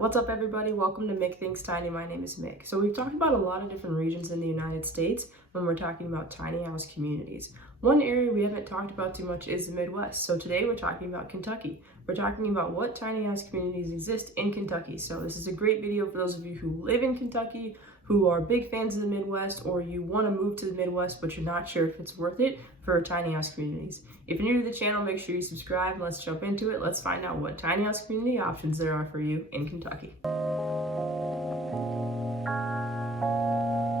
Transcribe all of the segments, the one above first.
What's up, everybody? Welcome to Mick Thinks Tiny. My name is Mick. So we've talked about a lot of different regions in the United States when we're talking about tiny house communities. One area we haven't talked about too much is the Midwest. So today we're talking about Kentucky. We're talking about what tiny house communities exist in Kentucky. So this is a great video for those of you who live in Kentucky, who are big fans of the Midwest, or you want to move to the Midwest but you're not sure if it's worth it for tiny house communities. If you're new to the channel, make sure you subscribe and let's jump into it. Let's find out what tiny house community options there are for you in Kentucky.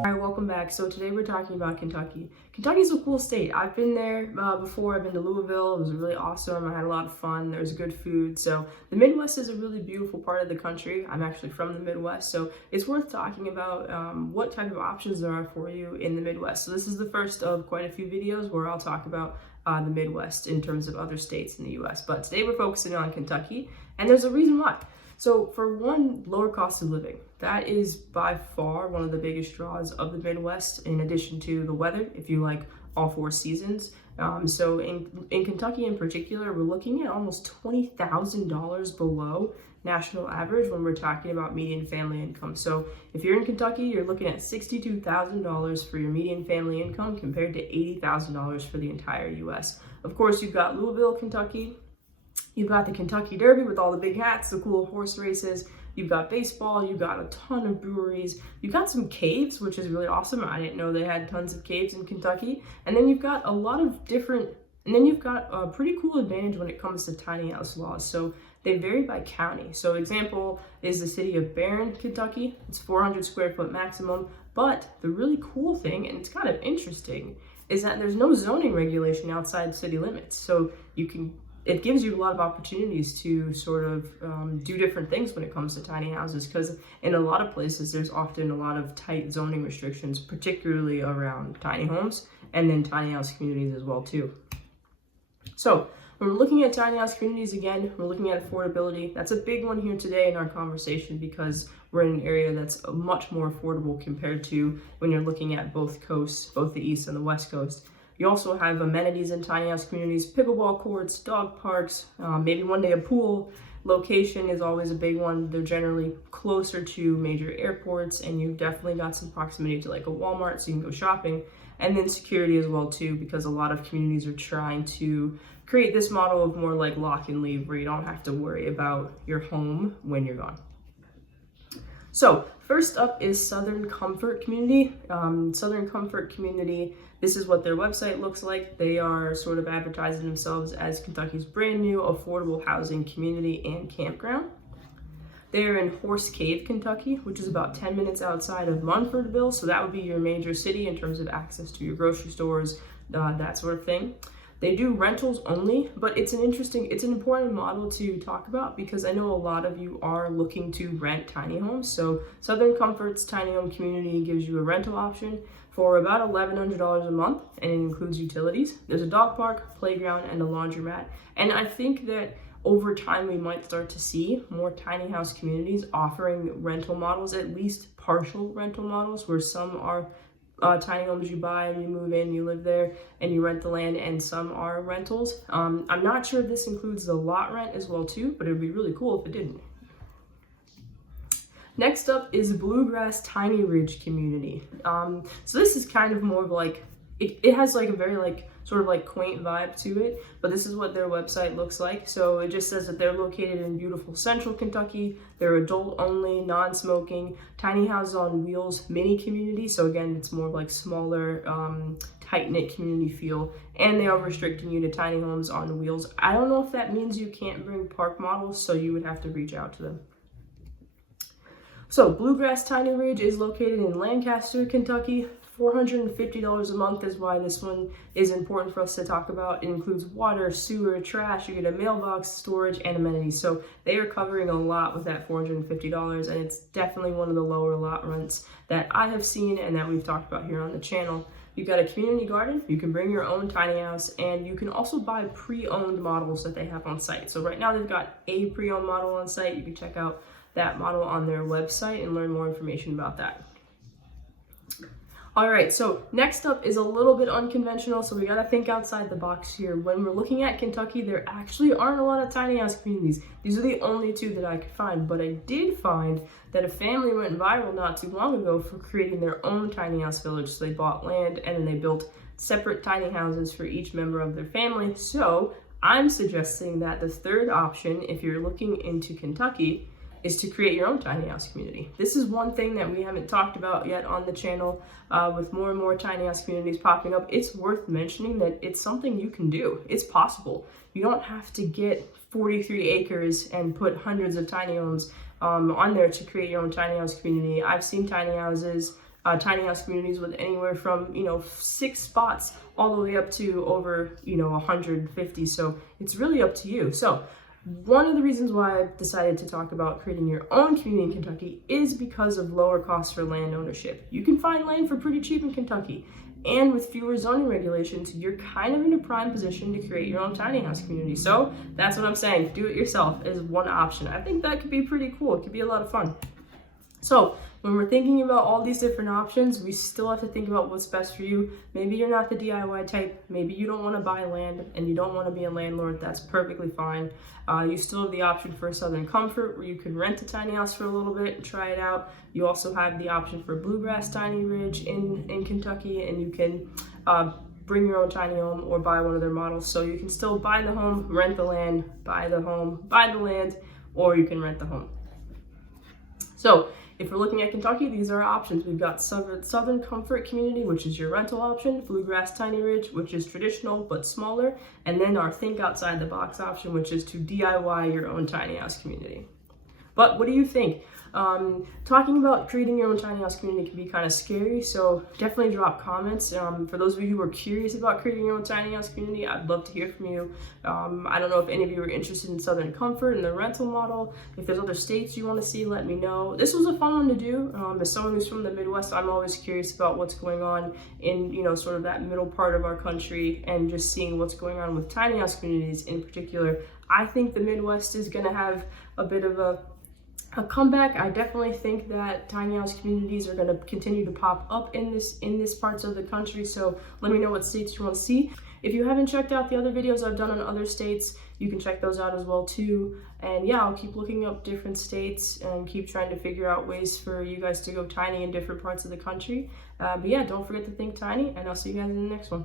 Alright, welcome back. So today we're talking about Kentucky. Kentucky's a cool state. I've been there before. I've been to Louisville. It was really awesome. I had a lot of fun. There's good food. So the Midwest is a really beautiful part of the country. I'm actually from the Midwest, so it's worth talking about what type of options there are for you in the Midwest. So this is the first of quite a few videos where I'll talk about the Midwest in terms of other states in the US. But today we're focusing on Kentucky, and there's a reason why. So for one, lower cost of living. That is by far one of the biggest draws of the Midwest, in addition to the weather, if you like all four seasons. So in Kentucky in particular, we're looking at almost $20,000 below national average when we're talking about median family income. So if you're in Kentucky, you're looking at $62,000 for your median family income compared to $80,000 for the entire US. Of course, you've got Louisville, Kentucky. You've got the Kentucky Derby with all the big hats, the cool horse races. You've got baseball, you've got a ton of breweries. You've got some caves, which is really awesome. I didn't know they had tons of caves in Kentucky. And then you've got a lot of different, and then you've got a pretty cool advantage when it comes to tiny house laws. So they vary by county. So example is the city of Barron, Kentucky. It's 400 square foot maximum. But the really cool thing, and it's kind of interesting, is that there's no zoning regulation outside city limits. So it gives you a lot of opportunities to sort of do different things when it comes to tiny houses, because in a lot of places there's often a lot of tight zoning restrictions, particularly around tiny homes and then tiny house communities as well too. So when we're looking at tiny house communities, again, we're looking at affordability. That's a big one here today in our conversation because we're in an area that's much more affordable compared to when you're looking at both coasts, both the East and the West Coast. You also have amenities in tiny house communities, pickleball courts, dog parks, maybe one day a pool. Location is always a big one. They're generally closer to major airports, and you've definitely got some proximity to like a Walmart so you can go shopping. And then security as well too, because a lot of communities are trying to create this model of more like lock and leave, where you don't have to worry about your home when you're gone. So first up is Southern Comfort Community. Southern Comfort Community, this is what their website looks like. They are sort of advertising themselves as Kentucky's brand new affordable housing community and campground. They're in Horse Cave, Kentucky, which is about 10 minutes outside of Munfordville. So that would be your major city in terms of access to your grocery stores, that sort of thing. They do rentals only, but it's an important model to talk about because I know a lot of you are looking to rent tiny homes. So Southern Comfort's tiny home community gives you a rental option for about $1,100 a month, and it includes utilities. There's a dog park, playground, and a laundromat. And I think that over time we might start to see more tiny house communities offering rental models, at least partial rental models, where some are tiny homes you buy and you move in, you live there, and you rent the land, and some are rentals. I'm not sure if this includes the lot rent as well too, but it would be really cool if it didn't. Next up is Bluegrass Tiny Ridge Community. So this is kind of more of like, it has like a very like sort of like quaint vibe to it, but this is what their website looks like. So it just says that they're located in beautiful central Kentucky. They're adult only, non-smoking, tiny houses on wheels, mini community. So again, it's more like smaller, tight-knit community feel, and they are restricting you to tiny homes on wheels. I don't know if that means you can't bring park models, so you would have to reach out to them. So Bluegrass Tiny Ridge is located in Lancaster, Kentucky. $450 a month is why this one is important for us to talk about. It includes water, sewer, trash, you get a mailbox, storage, and amenities. So they are covering a lot with that $450, and it's definitely one of the lower lot rents that I have seen and that we've talked about here on the channel. You've got a community garden, you can bring your own tiny house, and you can also buy pre-owned models that they have on site. So right now they've got a pre-owned model on site. You can check out that model on their website and learn more information about that. All right, so next up is a little bit unconventional, so we gotta think outside the box here. When we're looking at Kentucky, there actually aren't a lot of tiny house communities. These are the only two that I could find, but I did find that a family went viral not too long ago for creating their own tiny house village. So they bought land and then they built separate tiny houses for each member of their family. So I'm suggesting that the third option, if you're looking into Kentucky, is to create your own tiny house community. This is one thing that we haven't talked about yet on the channel. With more and more tiny house communities popping up, it's worth mentioning that it's something you can do. It's possible. You don't have to get 43 acres and put hundreds of tiny homes on there to create your own tiny house community. I've seen tiny house communities with anywhere from 6 spots all the way up to over 150. So it's really up to you. So one of the reasons why I've decided to talk about creating your own community in Kentucky is because of lower costs for land ownership. You can find land for pretty cheap in Kentucky, and with fewer zoning regulations, you're kind of in a prime position to create your own tiny house community. So that's what I'm saying. Do it yourself is one option. I think that could be pretty cool. It could be a lot of fun. So when we're thinking about all these different options, we still have to think about what's best for you. Maybe you're not the DIY type. Maybe you don't want to buy land and you don't want to be a landlord. That's perfectly fine. You still have the option for Southern Comfort, where you can rent a tiny house for a little bit and try it out. You also have the option for Bluegrass Tiny Ridge in Kentucky, and you can bring your own tiny home or buy one of their models. So you can still buy the home, rent the land, buy the home, buy the land, or you can rent the home. So if we're looking at Kentucky, these are our options. We've got Southern Comfort Community, which is your rental option, Bluegrass Tiny Ridge, which is traditional but smaller, and then our Think Outside the Box option, which is to DIY your own tiny house community. But what do you think? Talking about creating your own tiny house community can be kind of scary, so definitely drop comments. For those of you who are curious about creating your own tiny house community, I'd love to hear from you. I don't know if any of you are interested in Southern Comfort and the rental model. If there's other states you want to see, let me know. This was a fun one to do. As someone who's from the Midwest, I'm always curious about what's going on in sort of that middle part of our country, and just seeing what's going on with tiny house communities in particular. I think the Midwest is going to have a bit of a comeback. I definitely think that tiny house communities are going to continue to pop up in this parts of the country. So let me know what states you want to see. If you haven't checked out the other videos I've done on other states, you can check those out as well too. And yeah, I'll keep looking up different states and keep trying to figure out ways for you guys to go tiny in different parts of the country. But yeah, don't forget to think tiny, and I'll see you guys in the next one.